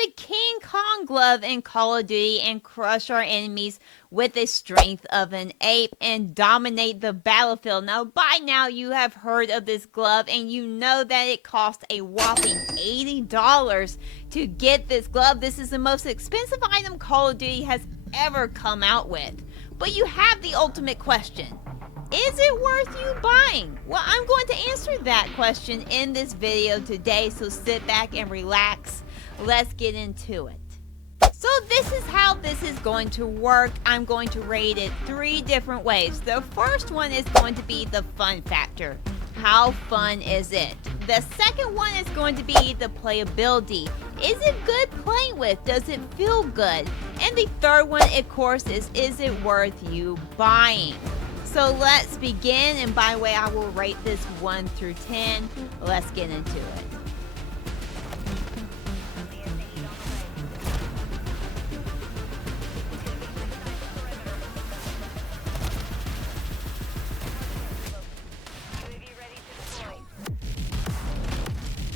the King Kong glove in Call of Duty and crush our enemies with the strength of an ape and dominate the battlefield. Now, by now, you have heard of this glove and you know that it costs a whopping $80 to get this glove. This is the most expensive item Call of Duty has ever come out with. But you have the ultimate question. Is it worth you buying? Well, I'm going to answer that question in this video today, so sit back and relax. Let's get into it. So this is how this is going to work. I'm going to rate it 3 different ways. The first one is going to be the fun factor. How fun is it? The second one is going to be the playability. Is it good playing with? Does it feel good? And the third one, of course, is it worth you buying? So let's begin, and by the way, I will rate this 1 through 10. Let's get into it.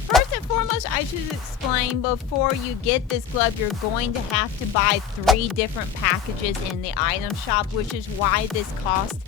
First and foremost, I should explain, before you get this glove, you're going to have to buy 3 different packages in the item shop, which is why this costs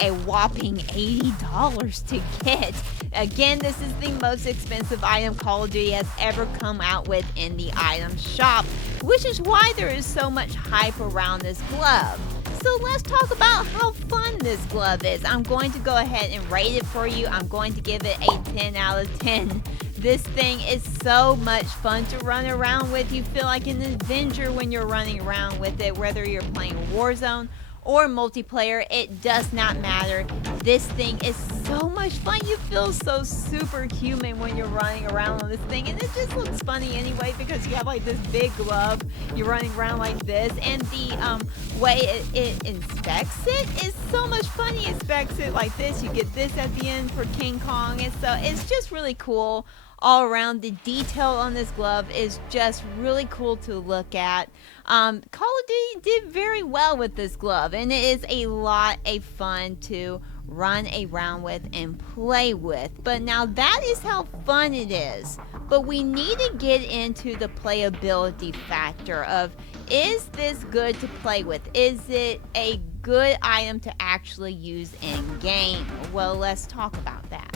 a whopping $80 to get. Again, this is the most expensive item Call of Duty has ever come out with in the item shop, which is why there is so much hype around this glove. So let's talk about how fun this glove is. I'm going to go ahead and rate it for you. I'm going to give it a 10 out of 10. This thing is so much fun to run around with. You feel like an adventurer when you're running around with it, whether you're playing Warzone or multiplayer, it does not matter. This thing is so much fun. You feel so superhuman when you're running around on this thing, and it just looks funny anyway because you have like this big glove, you're running around like this, and the way it inspects it is so much fun. It inspects it like this. You get this at the end for King Kong, and so it's just really cool all around. The detail on this glove is just really cool to look at. Call of Duty did very well with this glove, and it is a lot of fun to run around with and play with. But now that is how fun it is. But we need to get into the playability factor of, is this good to play with? Is it a good item to actually use in game? Well, let's talk about that.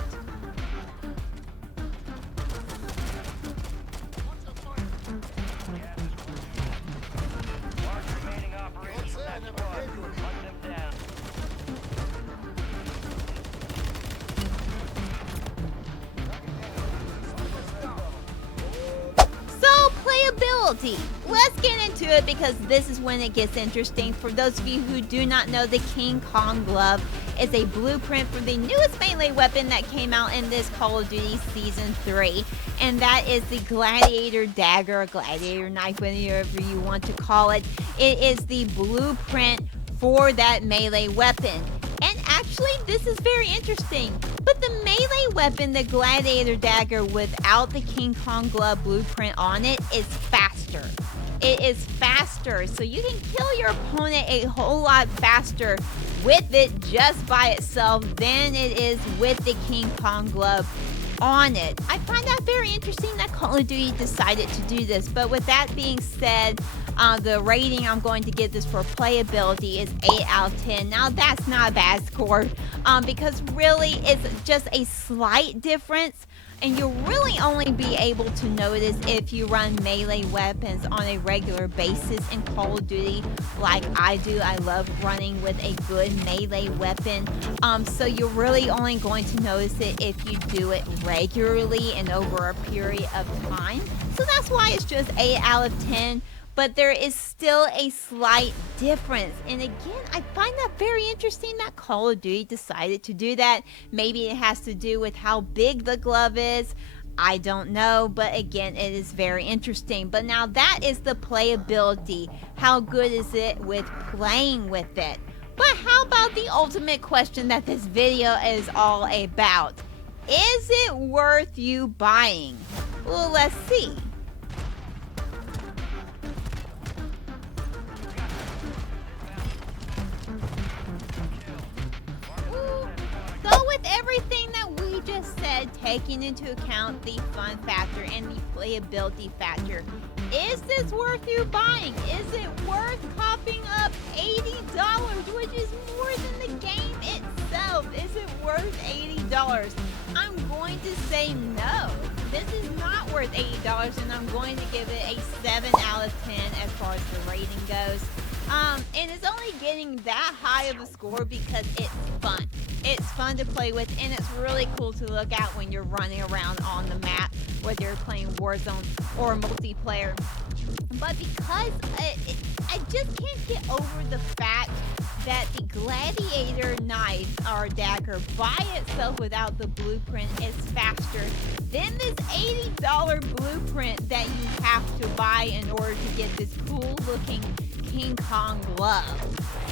Playability. Let's get into it because this is when it gets interesting. For those of you who do not know, the King Kong glove is a blueprint for the newest melee weapon that came out in this Call of Duty Season 3, and that is the Gladiator Dagger, Gladiator Knife, whatever you want to call it. It is the blueprint for that melee weapon. And actually, this is very interesting. But the melee weapon, the Gladiator Dagger, without the King Kong glove blueprint on it, is faster. It is faster, so you can kill your opponent a whole lot faster with it just by itself than it is with the King Kong glove on it. I find that very interesting that Call of Duty decided to do this. But with that being said, the rating I'm going to give this for playability is 8 out of 10. Now that's not a bad score because really it's just a slight difference, and you'll really only be able to notice if you run melee weapons on a regular basis in Call of Duty like I do. I love running with a good melee weapon, so you're really only going to notice it if you do it regularly and over a period of time. So that's why it's just 8 out of 10. But there is still a slight difference. And again, I find that very interesting that Call of Duty decided to do that. Maybe it has to do with how big the glove is. I don't know, but again, it is very interesting. But now that is the playability. How good is it with playing with it? But how about the ultimate question that this video is all about? Is it worth you buying? Well, let's see. So with everything that we just said, said, taking into account the fun factor and the playability factor, is this worth you buying? Is it worth copping up $80, which is more than the game itself? Is it worth $80? I'm going to say no. This is not worth $80, and I'm going to give it a 7 out of 10 as far as the rating goes. And it's only getting that high of a score because it's fun. It's fun to play with, and it's really cool to look at when you're running around on the map, whether you're playing Warzone or multiplayer. But because I just can't get over the fact that the Gladiator knife or dagger by itself without the blueprint is faster than this $80 blueprint that you have to buy in order to get this cool looking King Kong glove.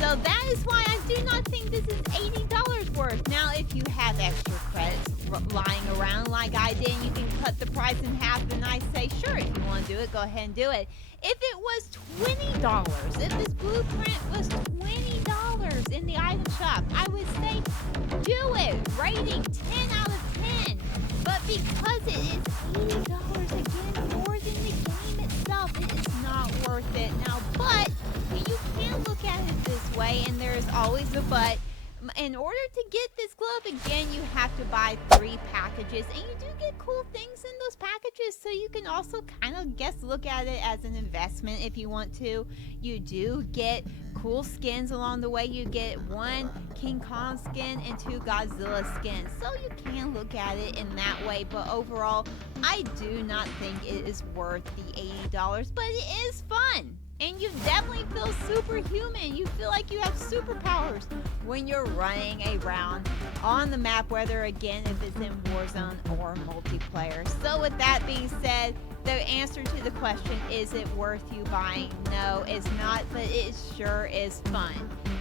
So that is why I do not think this is $80 worth. Now, if you have extra credits lying around like I did, you can cut the price in half, and I say, sure, if you want to do it, go ahead and do it. If it was $20, if this blueprint was $20 in the item shop, I would say, do it. Rating 10 out of 10. But because it is $80 again, more than the game itself, it is not worth it. Now, but you can look at it this way, and there's always a but. In order to get this glove again, you have to buy 3 packages, and you do get cool things in those packages, so you can also kind of look at it as an investment if you want to. You do get cool skins along the way. You get 1 King Kong skin and 2 Godzilla skins, so you can look at it in that way. But overall, I do not think it is worth the $80, but it is fun. And you definitely feel superhuman. You feel like you have superpowers when you're running around on the map, whether again if it's in Warzone or multiplayer. So with that being said, the answer to the question, is it worth you buying? No, it's not, but it sure is fun.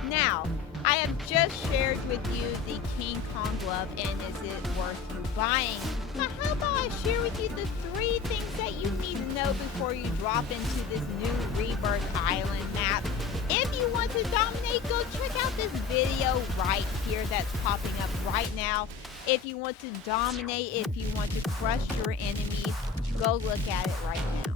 Now, I have just shared with you the King Kong glove, and is it worth you buying? But how about I share with you the 3 things that you need to know before you drop into this new Rebirth Island map. If you want to dominate, go check out this video right here that's popping up right now. If you want to dominate, if you want to crush your enemies, go look at it right now.